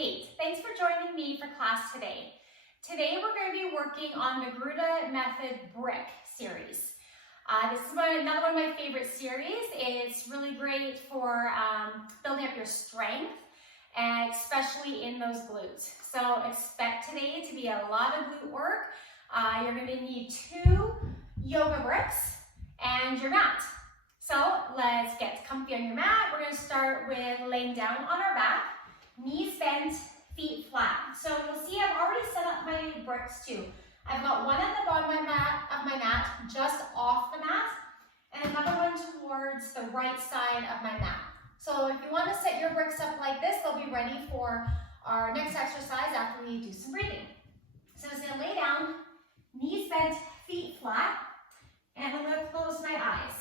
Kate. Thanks for joining me for class today. Today we're going to be working on the Garuda method brick series. This is another one of my favorite series. It's really great for building up your strength, and especially in those glutes. So expect today to be a lot of glute work. You're going to need 2 yoga bricks and your mat. So let's get comfy on your mat. We're going to start with laying down on our back, knees bent, feet flat. So you'll see I've already set up my bricks too. I've got one at the bottom of my mat, just off the mat, and another one towards the right side of my mat. So if you want to set your bricks up like this, they'll be ready for our next exercise after we do some breathing. So I'm just going to lay down, knees bent, feet flat, and I'm going to close my eyes.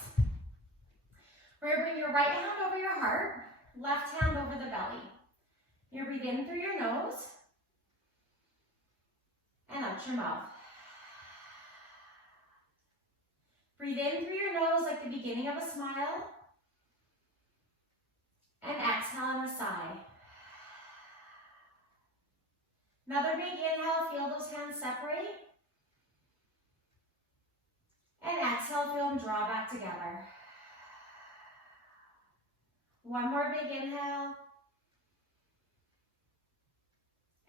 We're going to bring your right hand over your heart, left hand over the belly. You breathe in through your nose and out your mouth. Breathe in through your nose like the beginning of a smile, and exhale on the side. Another big inhale, feel those hands separate. And exhale, feel them draw back together. One more big inhale.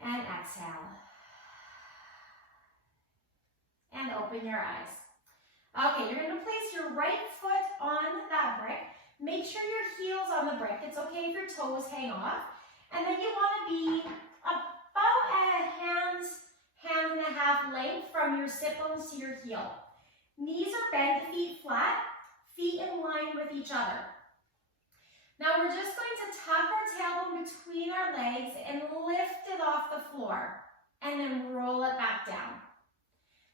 And exhale. And open your eyes. Okay, you're going to place your right foot on that brick. Make sure your heel's on the brick. It's okay if your toes hang off. And then you want to be about a hand and a half length from your sit bones to your heel. Knees are bent, feet flat, feet in line with each other. Now we're just going to tuck our tailbone between our legs and lift it off the floor, and then roll it back down.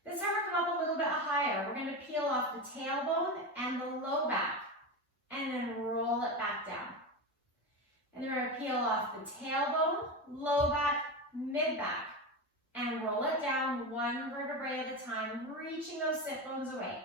This time we're come up a little bit higher. We're going to peel off the tailbone and the low back, and then roll it back down. And then we're going to peel off the tailbone, low back, mid back, and roll it down one vertebrae at a time, reaching those sit bones away.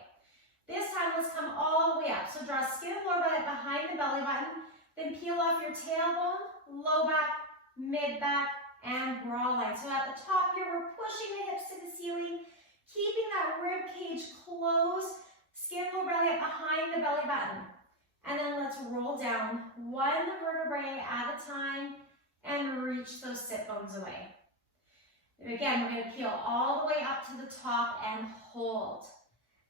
This time, let's come all the way up. So draw skin of lower body behind the belly button, then peel off your tailbone, low back, mid back, and broad line. So at the top here, we're pushing the hips to the ceiling, keeping that rib cage closed, skin lower belly behind the belly button. And then let's roll down one vertebrae at a time and reach those sit bones away. And again, we're going to peel all the way up to the top and hold.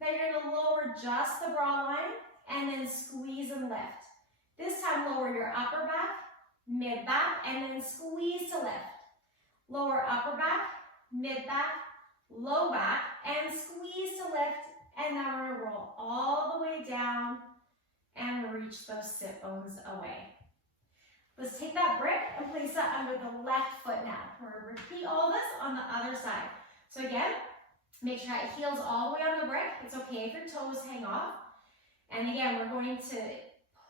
Now you're going to lower just the broad line and then squeeze and lift. This time lower your upper back, mid back, and then squeeze to lift. Lower upper back, mid back, low back, and squeeze to lift. And now we're going to roll all the way down and reach those sit bones away. Let's take that brick and place that under the left foot now. We're going to repeat all this on the other side. So again, make sure that heel's all the way on the brick. It's okay if your toes hang off. And again, we're going to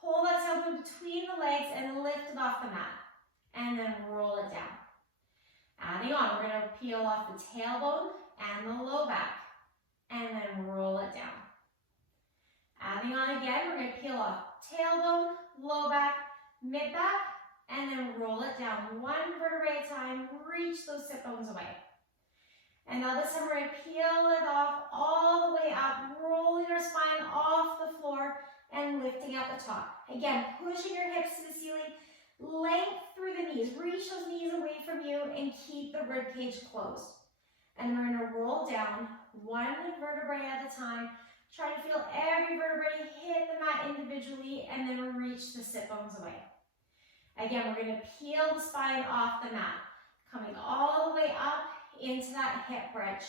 pull that tailbone between the legs and lift it off the mat. And then roll it down. Adding on, we're going to peel off the tailbone and the low back. And then roll it down. Adding on again, we're going to peel off tailbone, low back, mid back, and then roll it down one vertebrae at a time. Reach those sit bones away. And now this time we're going to peel it off all the way up, rolling our spine off the floor and lifting at the top. Again, pushing your hips to the ceiling, length through the knees. Reach those knees away from you and keep the rib cage closed. And we're going to roll down one vertebrae at a time. Try to feel every vertebrae hit the mat individually and then reach the sit bones away. Again, we're going to peel the spine off the mat, coming all the way up into that hip bridge.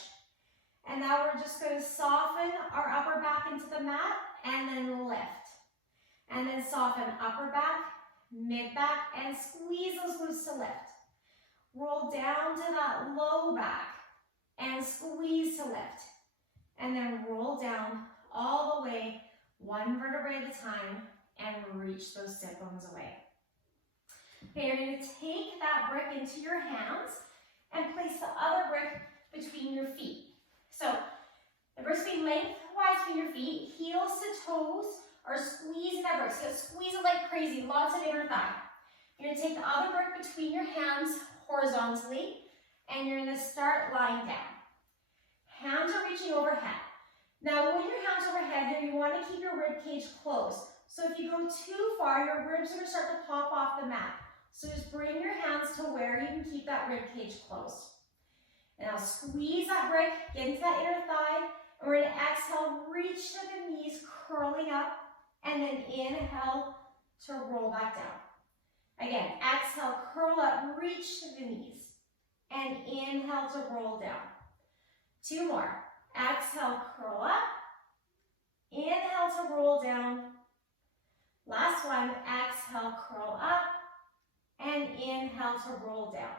And now we're just going to soften our upper back into the mat and then lift. And then soften upper back, mid back, and squeeze those glutes to lift. Roll down to that low back and squeeze to lift. And then roll down all the way, one vertebrae at a time, and reach those sit bones away. Okay, you're going to take that brick into your hands and place the other brick between your feet. So the brick's being lengthwise between your feet, heels to toes are squeezing that brick. So squeeze it like crazy, lots of inner thigh. You're going to take the other brick between your hands horizontally, and you're going to start lying down. Hands are reaching overhead. Now, when your hands are overhead here, you want to keep your rib cage closed. So if you go too far, your ribs are going to start to pop off the mat. So just bring your hands to where you can keep that rib cage closed. And now squeeze that brick, get into that inner thigh, and we're going to exhale, reach to the knees, curling up, and then inhale to roll back down. Again, exhale, curl up, reach to the knees, and inhale to roll down. 2 more. Exhale, curl up, inhale to roll down. Last one, exhale, curl up, and inhale to roll down.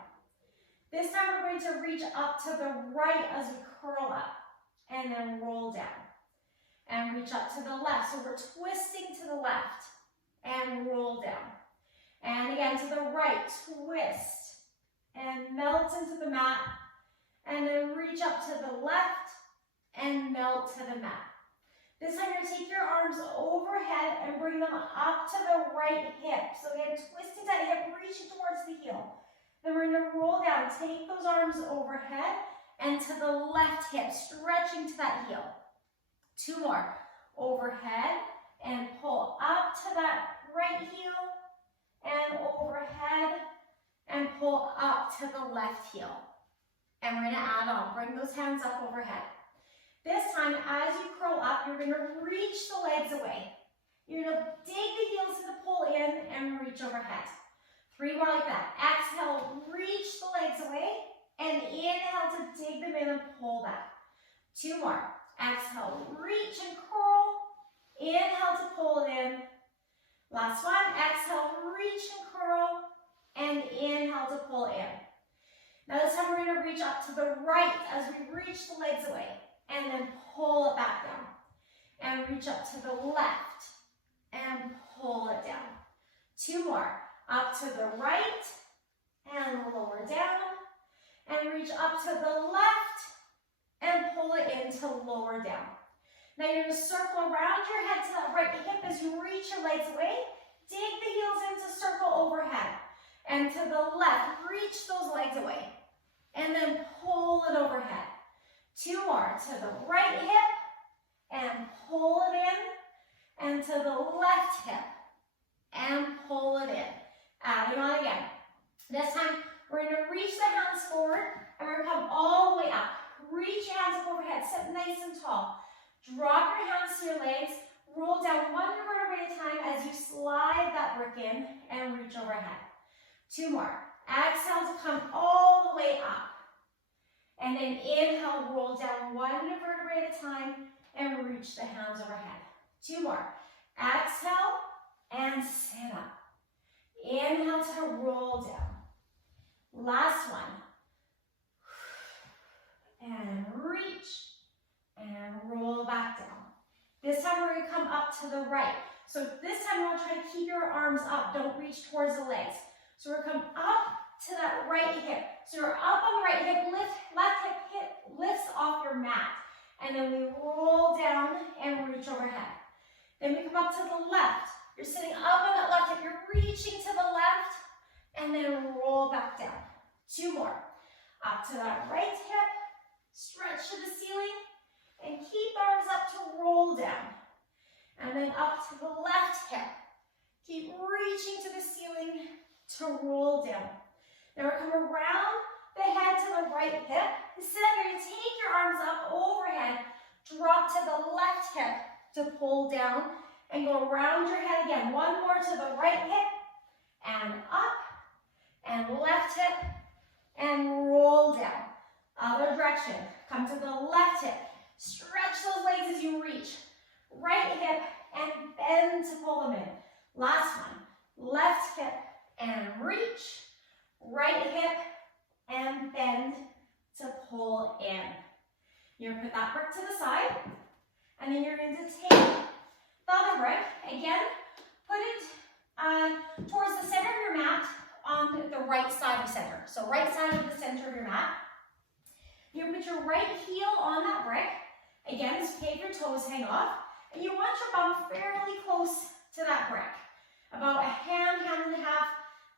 This time we're going to reach up to the right as we curl up, and then roll down. And reach up to the left, so we're twisting to the left, and roll down. And again to the right, twist, and melt into the mat, and then reach up to the left, and melt to the mat. This time you're going to take your arms overhead and bring them up to the right hip. So again, twisting that hip, reaching towards the heel. Then we're going to roll down, take those arms overhead and to the left hip, stretching to that heel. 2 more. Overhead and pull up to that right heel and overhead and pull up to the left heel. And we're going to add on, bring those hands up overhead. This time, as you curl up, you're going to reach the legs away. You're going to dig the heels to the pull in and reach overhead. 3 more like that. Exhale, reach the legs away, and inhale to dig them in and pull back. 2 more. Exhale, reach and curl. Inhale to pull it in. Last one. Exhale, reach and curl, and inhale to pull in. Now this time we're going to reach up to the right as we reach the legs away. And then pull it back down. And reach up to the left. And pull it down. 2 more. Up to the right. And lower down. And reach up to the left. And pull it in to lower down. Now you're going to circle around your head to that right hip as you reach your legs away. Dig the heels in to circle overhead. And to the left. Reach those legs away. And then pull it overhead. 2 more, to the right hip, and pull it in, and to the left hip, and pull it in. Adding on again. This time, we're going to reach the hands forward, and we're going to come all the way up. Reach your hands up overhead, sit nice and tall. Drop your hands to your legs, roll down 1 vertebrae at a time as you slide that brick in, and reach overhead. 2 more. Exhale to come all the way up. And then inhale, roll down 1 vertebrae at a time and reach the hands overhead. 2 more. Exhale and sit up. Inhale to roll down. Last one. And reach and roll back down. This time we're going to come up to the right. So this time we're going to try to keep your arms up. Don't reach towards the legs. So we're going to come up to that right hip. So you're up on the right hip, left hip lifts off your mat. And then we roll down and reach overhead. Then we come up to the left. You're sitting up on that left hip, you're reaching to the left, and then roll back down. 2 more. Up to that right hip, stretch to the ceiling, and keep arms up to roll down. And then up to the left hip. Keep reaching to the ceiling to roll down. Now we're coming around the head to the right hip. Instead, you're going to take your arms up overhead, drop to the left hip to pull down, and go around your head again. 1 more to the right hip, and up, and left hip, and roll down. Other direction. Come to the left hip. Stretch those legs as you reach. Right hip, and bend to pull them in. Last one. Left hip, and reach. Right hip, and bend to pull in. You're going to put that brick to the side, and then you're going to take the other brick, again, put it towards the center of your mat on the right side of center. So right side of the center of your mat. You put your right heel on that brick. Again, it's okay if your toes hang off, and you want your bum fairly close to that brick, about a hand and a half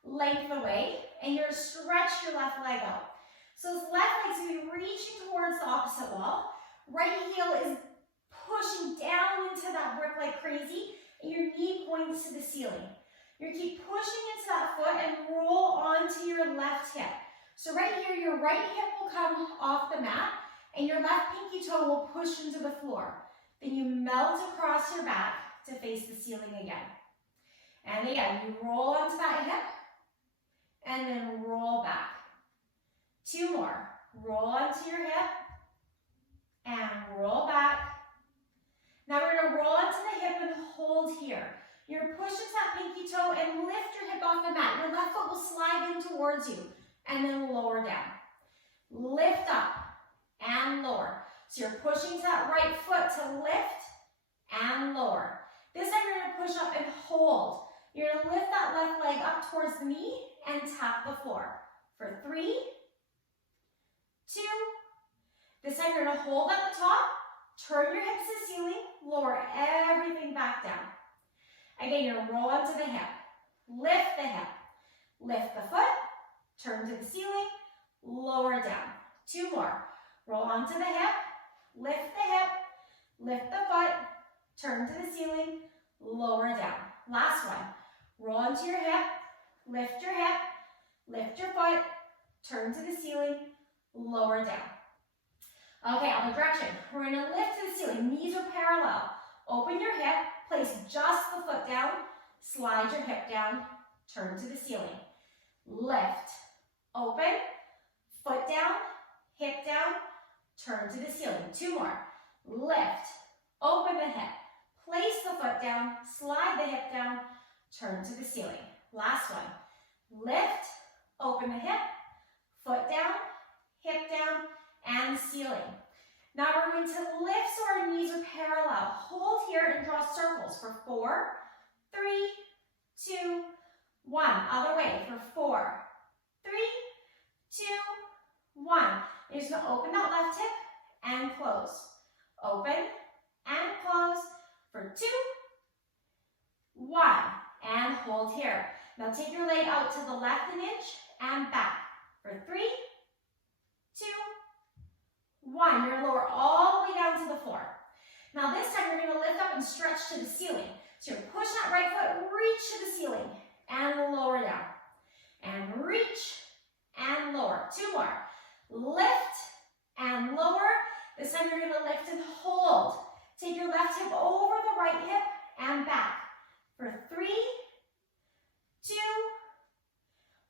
length away, and you're stretch your left leg out. So this left leg's going to be reaching towards the opposite wall. Right heel is pushing down into that brick like crazy, and your knee points to the ceiling. You're going to keep pushing into that foot and roll onto your left hip. So right here, your right hip will come off the mat, and your left pinky toe will push into the floor. Then you melt across your back to face the ceiling again. And again, you roll onto that hip, and then roll back. 2 more. Roll onto your hip, and roll back. Now we're going to roll onto the hip and hold here. You're pushing that pinky toe and lift your hip off the mat. Your left foot will slide in towards you, and then lower down. Lift up and lower. So you're pushing that right foot to lift and lower. This time you're going to push up and hold. You're going to lift that left leg up towards the knee and tap the floor. For 3, 2. This time you're going to hold at the top, turn your hips to the ceiling, lower everything back down. Again, you're going to roll onto the hip, lift the hip, lift the foot, turn to the ceiling, lower down. 2 more. Roll onto the hip, lift the foot, turn to the ceiling, lower down. Last one. Roll onto your hip, lift your foot, turn to the ceiling, lower down. Okay, other direction. We're going to lift to the ceiling. Knees are parallel. Open your hip, place just the foot down, slide your hip down, turn to the ceiling. Lift, open, foot down, hip down, turn to the ceiling. 2 more. Lift, open the hip, place the foot down, slide the hip down, turn to the ceiling. Last one. Lift, open the hip, foot down, hip down, and ceiling. Now we're going to lift so our knees are parallel. Hold here and draw circles for 4, 3, 2, 1. Other way for 4, 3, 2, 1. You're just going to open that left hip and close. Open and close for 2, 1. And hold here. Now take your leg out to the left an inch and back for 3, 2, 1. You're going to lower all the way down to the floor. Now this time you're going to lift up and stretch to the ceiling. So you're pushing that right foot, reach to the ceiling and lower down. And reach and lower. 2 more. Lift and lower. This time you're going to lift and hold. Take your left hip over the right hip and back for 3, 2,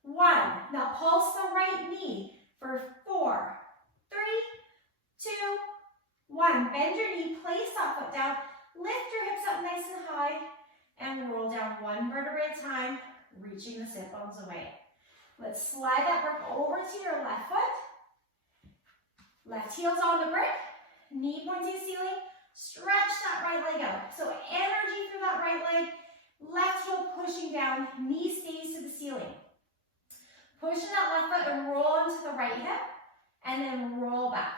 1. Now pulse the right knee for 4, 3, 2, 1. Bend your knee, place that foot down, lift your hips up nice and high, and roll down 1 vertebra at a time, reaching the sit bones away. Let's slide that brick over to your left foot. Left heel's on the brick, knee pointing to the ceiling, stretch that right leg out. So energy through that right leg, left heel pushing down, knee stays to the ceiling. Pushing that left foot and roll into the right hip, and then roll back.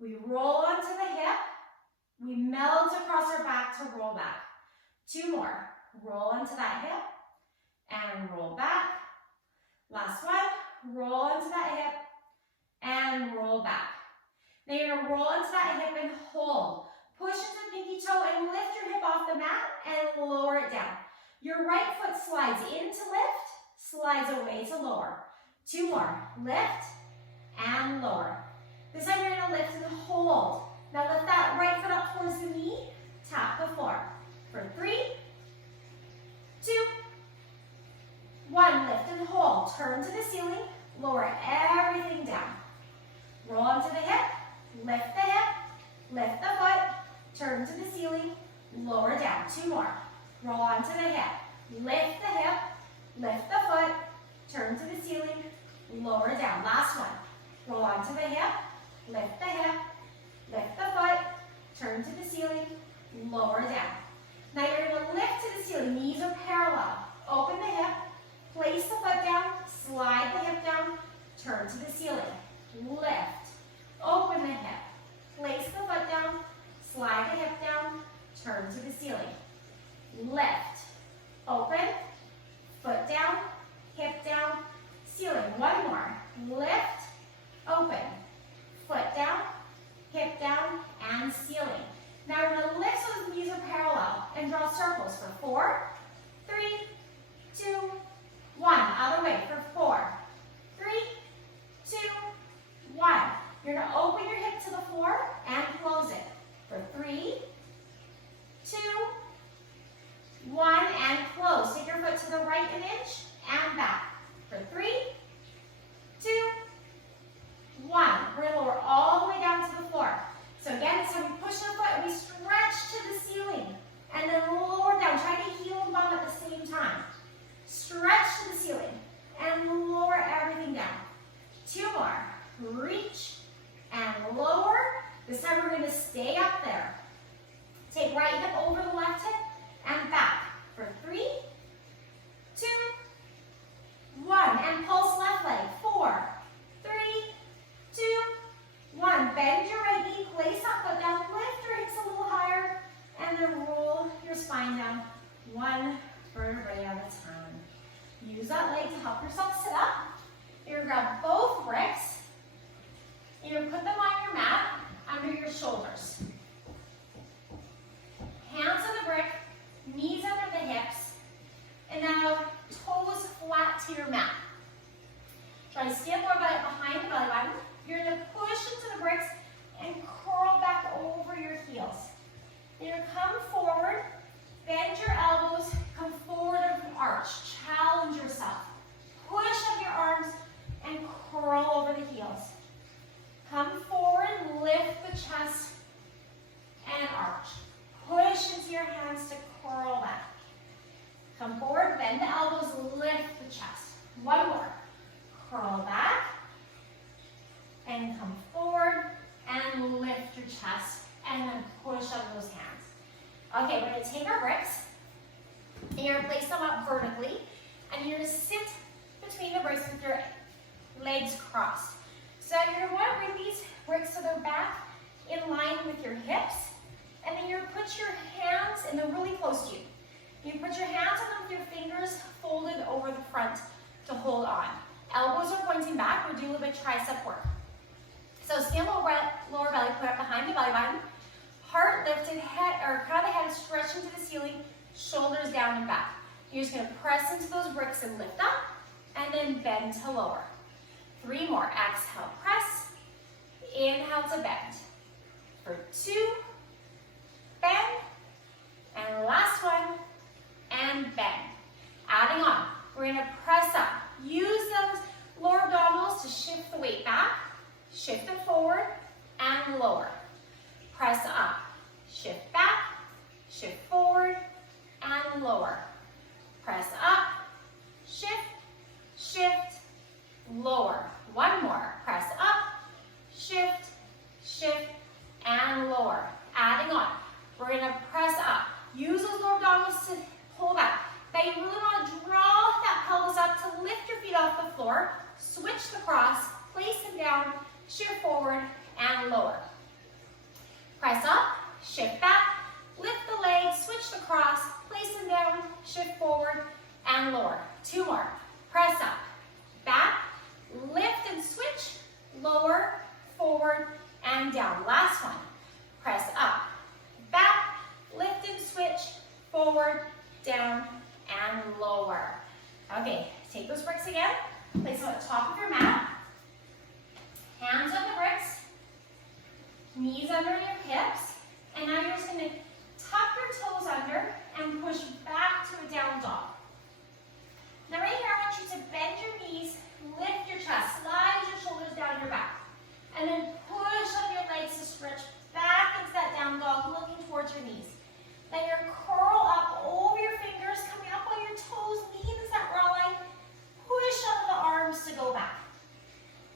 We roll onto the hip, we melt across our back to roll back. 2 more. Roll onto that hip, and roll back. Last one, roll onto that hip, and roll back. Now you're going to roll into that hip and hold. Push into the pinky toe and lift your hip off the mat and lower it down. Your right foot slides in to lift, slides away to lower. 2 more. Lift and lower. This time you're going to lift and hold. Now lift that right foot up towards the knee, tap the floor. For 3, 2, 1. Lift and hold. Turn to the ceiling, lower everything down. Roll onto the hip, lift the hip, lift the foot, turn to the ceiling, lower down. 2 more. Roll onto the hip, lift the hip, lift the foot, turn to the ceiling, lower down. Last one. Roll onto the hip, lift the hip, lift the foot, turn to the ceiling, lower down. Now you're going to lift to the ceiling. Knees are parallel. Open the hip, place the foot down, slide the hip down, turn to the ceiling. Lift, open the hip, place the foot down, slide the hip down, turn to the ceiling. Lift, open, foot down, hip down, ceiling. one more. Lift, open, foot down, hip down, and ceiling. Now we're going to lift so the knees are parallel and draw circles for 4, 3, 2, 1. Other way for 4, 3, 2, 1. You're going to open your hip to the floor and close it for 3, 2, 1, and close. Take your foot to the right an inch and back for 3, 2, 1. We're going to lower all the way down to the floor. So again, so we push our foot and we stretch to the ceiling and then lower down. Try to heel and bum at the same time. Stretch to the ceiling and lower everything down. 2 more. Reach and lower. This time we're going to stay up there. Take right hip over the left hip and back for 3, 2, 1. And pulse left leg. 4, 3, 2, 1. Bend your right knee, place that foot down, lift your hips a little higher, and then roll your spine down 1 vertebrae at a time. Use that leg to help yourself sit up. You're going to grab both bricks. You're going to put them on your mat under your shoulders. Hands on the brick, knees under the hips, and now toes flat to your mat. Try to stand more behind the belly button. You're going to push into the bricks and curl back over your heels. You're going to come forward, bend your elbows, come forward and arch. Challenge yourself. Push up your arms and curl over the heels. Come forward, lift the chest and arch. Push into your hands to curl back. Come forward, bend the elbows, lift the chest. 1 more. Curl back and come forward and lift your chest and then push up those hands. Okay, we're going to take our bricks and you're going to place them up vertically and you're going to sit between the bricks with your legs crossed. So you're going to want to bring these bricks so they're back in line with your hips. And then you're going to put your hands, and they're really close to you. You put your hands on them with your fingers folded over the front to hold on. Elbows are pointing back. We're doing a little bit of tricep work. So stand lower belly, put it behind the belly button. Heart lifted, head, or crown of the head stretching to the ceiling, shoulders down and back. You're just going to press into those bricks and lift up, and then bend to lower. 3 more. Exhale, press. Inhale to bend. For 2, bend. And last one, and bend. Adding on. We're going to press up. Use those lower abdominals to shift the weight back. Shift it forward and lower. Press up. Shift back. Shift forward and lower. Press up. Shift. Shift. Lower. 1 more. Press up. Shift. Shift. And lower. Adding on. We're going to press up. Use those lower abdominals to pull back. Now you really want to draw that pelvis up to lift your feet off the floor. Switch the cross. Place them down. Shift forward and lower. Press up. Shift back. Lift the legs. Switch the cross. Place them down. Shift forward and lower. 2 more. Press up. Back. Lift and switch. Lower. Forward and down. Last one. Press up. Back. Lift and switch. Forward. Down. And lower. Okay. Take those bricks again. Place them at the top of your mat. Hands on the bricks. Knees under your hips. And now you're just going to tuck your toes under and push back to a down dog. Now right here, I want you to bend your knees, lift your chest, slide your shoulders down your back. And then push up your legs to stretch back into that down dog, looking towards your knees. Then you're curl up over your fingers, coming up on your toes, lean into that raw line. Push up the arms to go back.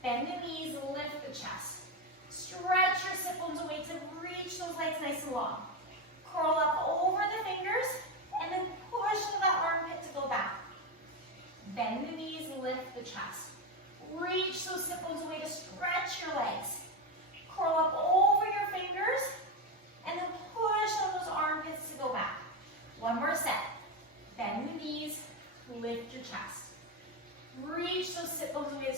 Bend the knees, lift the chest. Stretch your sit bones away to reach those legs nice and long. Curl up over the fingers, and then push to that armpit to go back. Bend the knees, lift the chest. Reach those sit bones away to stretch your legs. Curl up over your fingers, and then push on those armpits to go back. 1 more set. Bend the knees, lift your chest. Reach those sit bones away to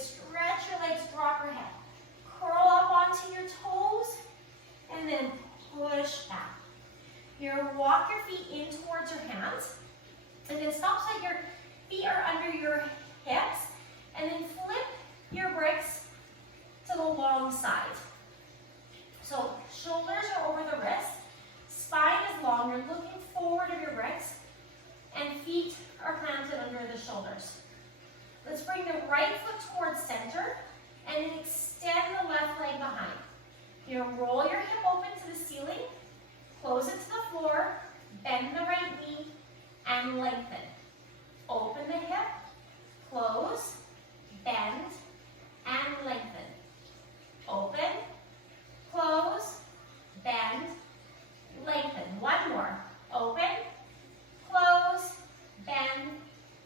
your right foot towards center and extend the left leg behind. You're gonna roll your hip open to the ceiling, close it to the floor, bend the right knee, and lengthen. Open the hip, close, bend, and lengthen. Open, close, bend, lengthen. One more. Open, close, bend,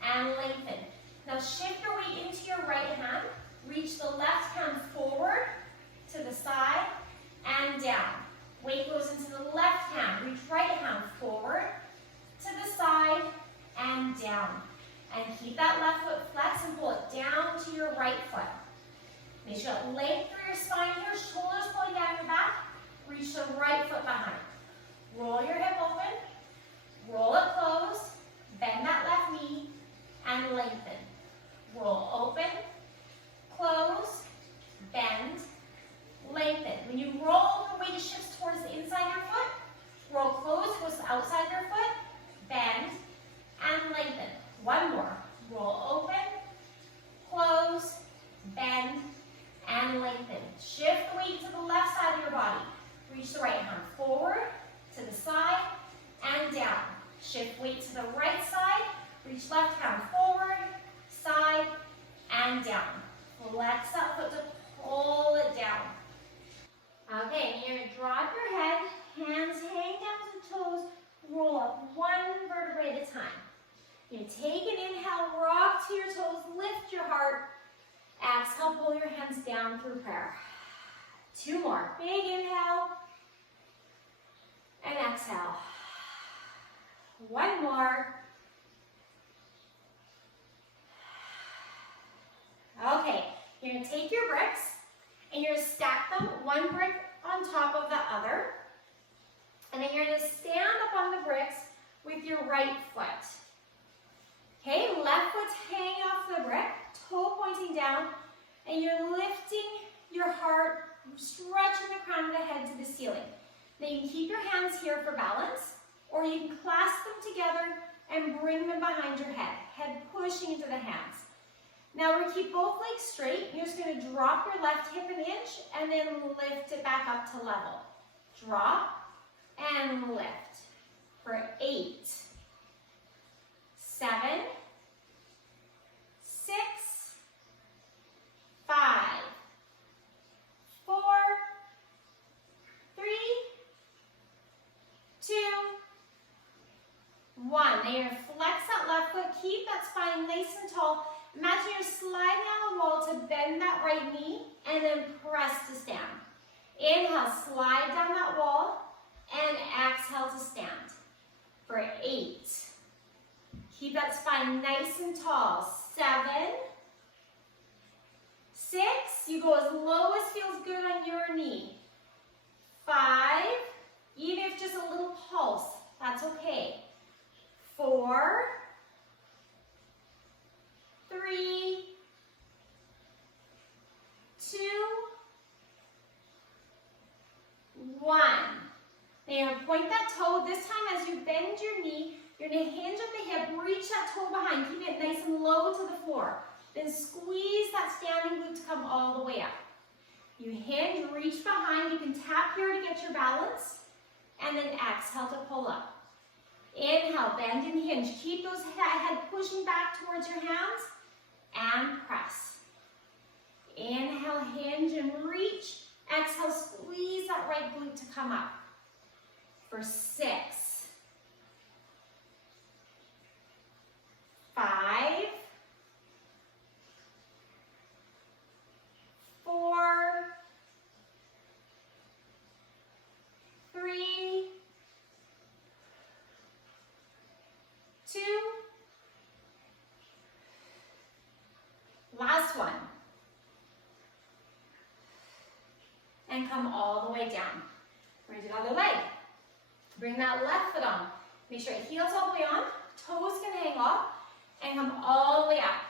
and lengthen. Now shift your weight into your right hand. Reach the left hand forward to the side and down. Weight goes into the left hand. Reach right hand forward to the side and down. And keep that left foot flex and pull it down to your right foot. Make sure that length through your spine here, shoulders pulling down your back. Reach the right foot behind. Roll your hip open, roll it closed, bend that left knee, and lengthen. Roll open, close, bend, lengthen. When you roll, the weight shifts towards the inside of your foot. Roll close, goes to the outside of your foot, bend, and lengthen. One more. Roll open, close, bend, and lengthen. Shift the weight to the left side of your body. Reach the right hand forward, to the side, and down. Shift weight to the right side. Reach left hand forward, side, and down. Flex that foot to pull it down. Okay, and you're going to drop your head, hands hang down to the toes, roll up one vertebrae at a time. You take an inhale, rock to your toes, lift your heart. Exhale, pull your hands down through prayer. Two more. Big inhale. And exhale. One more. Okay, you're going to take your bricks and you're going to stack them one brick on top of the other. And then you're going to stand up on the bricks with your right foot. Okay, left foot's hanging off the brick, toe pointing down, and you're lifting your heart, stretching the crown of the head to the ceiling. Now you can keep your hands here for balance, or you can clasp them together and bring them behind your head pushing into the hands. Now we're going to keep both legs straight. You're just going to drop your left hip an inch and then lift it back up to level. Drop and lift for 8, 7, 6, 5, 4, 3, 2, 1. Now you're going to flex that left foot, keep that spine nice and tall. Imagine you're sliding down the wall to bend that right knee and then press to stand. Inhale, slide down that wall and exhale to stand for 8. Keep that spine nice and tall. 7, 6, you go as low as feels good on your knee. 5, even if just a little pulse, that's okay. 4, 3, 2, 1. Now you're going to point that toe. This time as you bend your knee, you're going to hinge at the hip, reach that toe behind, keep it nice and low to the floor. Then squeeze that standing glute to come all the way up. You hinge, reach behind. You can tap here to get your balance. And then exhale to pull up. Inhale, bend and hinge. Keep those head pushing back towards your hands. And press. Inhale, hinge and reach. Exhale, squeeze that right glute to come up. For 6, 5, 4, 3, 2, last one. And come all the way down. We're going to do the other leg. Bring that left foot on. Make sure it heels all the way on, toes can hang off, and come all the way up.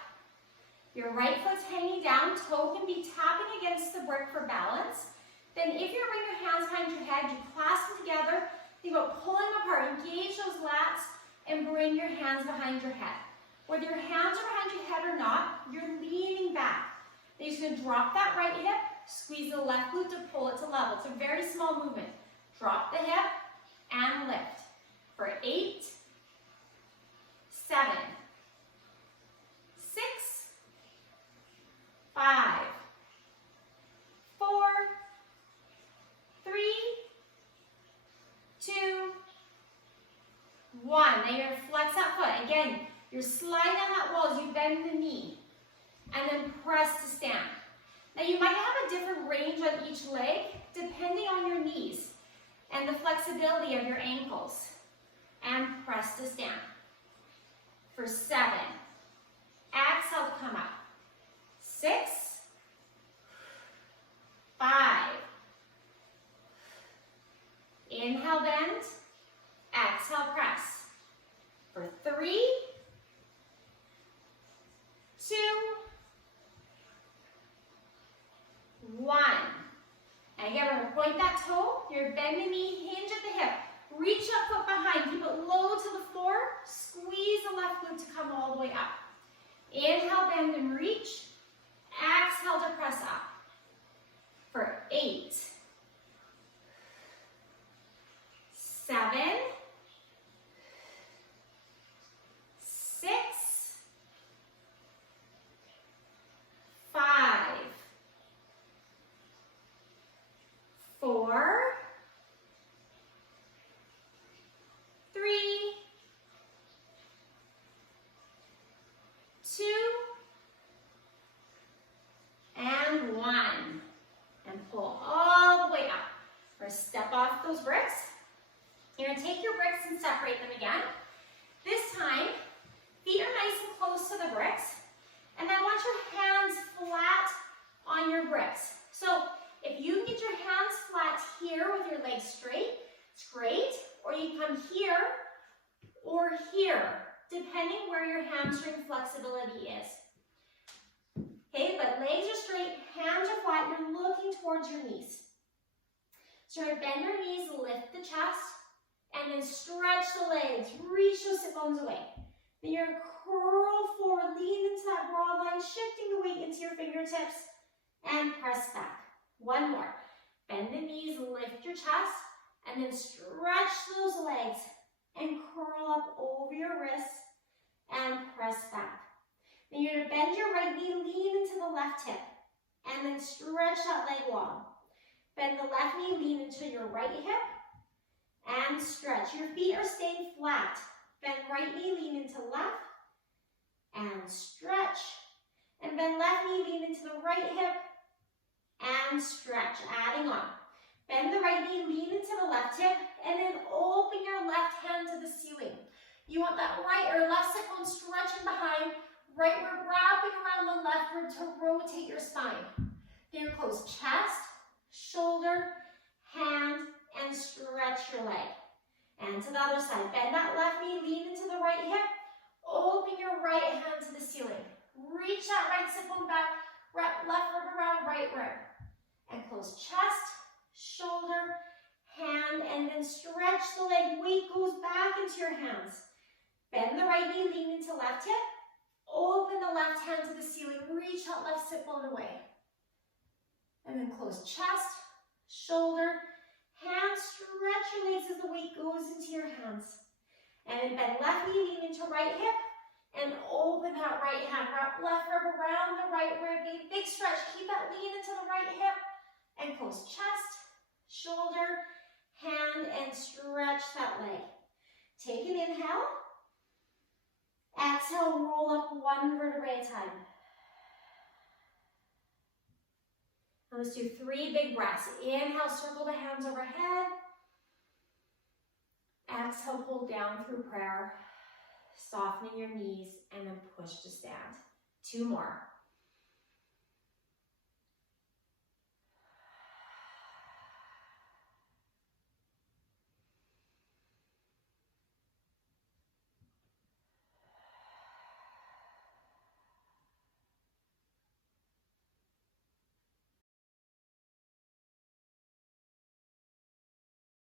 Your right foot's hanging down, toe can be tapping against the brick for balance. Then if you bring your hands behind your head, you clasp them together, think about pulling them apart, engage those lats, and bring your hands behind your head. Whether your hands are behind your head or not, you're leaning back. Then you're just going to drop that right hip, squeeze the left glute to pull it to level. It's a very small movement. Drop the hip and lift. For 8, 7, 6, 5, 4, 3, 2, 1. Now you're going to flex that foot. Again, you're sliding on that wall as you bend the knee. And then press to stand. Now you might have a different range on each leg depending on your knees and the flexibility of your ankles. And press to stand. For 7. Exhale to come up. 6, 5. Inhale, bend. Exhale, press. For 3, 2, 1. And again, we're going to point that toe. You're bending the knee, hinge at the hip. Reach that foot behind. Keep it low to the floor. Squeeze the left glute to come all the way up. Inhale, bend and reach. Exhale to press up. For 8, 7, 6, 5, 4, 3, 2, and 1. And pull all the way up. We're going to step off those bricks. You're going to take your bricks and separate them again. This time, feet are nice and close to the bricks. And I want your hands flat on your bricks. So if you can get your hands flat here with your legs straight, it's great. Or you come here or here, depending where your hamstring flexibility is. Okay, but legs are straight, hands are flat, you're looking towards your knees. So you're going to bend your knees, lift the chest, and then stretch the legs, reach those sit bones away. Then you're going to curl forward, lean into that broad line, shifting the weight into your fingertips, and press back. One more. Bend the knees, lift your chest, and then stretch those legs, and curl up over your wrists, and press back. Then you're going to bend your right knee, lean into the left hip, and then stretch that leg long. Bend the left knee, lean into your right hip, and stretch. Your feet are staying flat. Bend right knee, lean into left, and stretch. And bend left knee, lean into the right hip, and stretch. Adding on. Bend the right knee, lean into the left hip, and then open your left hand to the ceiling. You want that right or left sit bone stretching behind, right rib wrapping around the left rib to rotate your spine. Then you close chest, shoulder, hand, and stretch your leg. And to the other side, bend that left knee, lean into the right hip, open your right hand to the ceiling. Reach that right sit bone back, wrap left rib around right rib. And close chest, shoulder, hand, and then stretch the leg. Weight goes back into your hands. Bend the right knee, lean into left hip, open the left hand to the ceiling, reach that left sit bone away. And then close chest, shoulder, hand, stretch your legs as the weight goes into your hands. And then bend left knee, lean into right hip, and open that right hand. Wrap left rib around the right rib. Big stretch. Keep that lean into the right hip. And close chest, shoulder, hand, and stretch that leg. Take an inhale. Exhale, roll up one vertebrae at a time. Now let's do 3 big breaths. Inhale, circle the hands overhead. Exhale, pull down through prayer, softening your knees, and then push to stand. 2 more.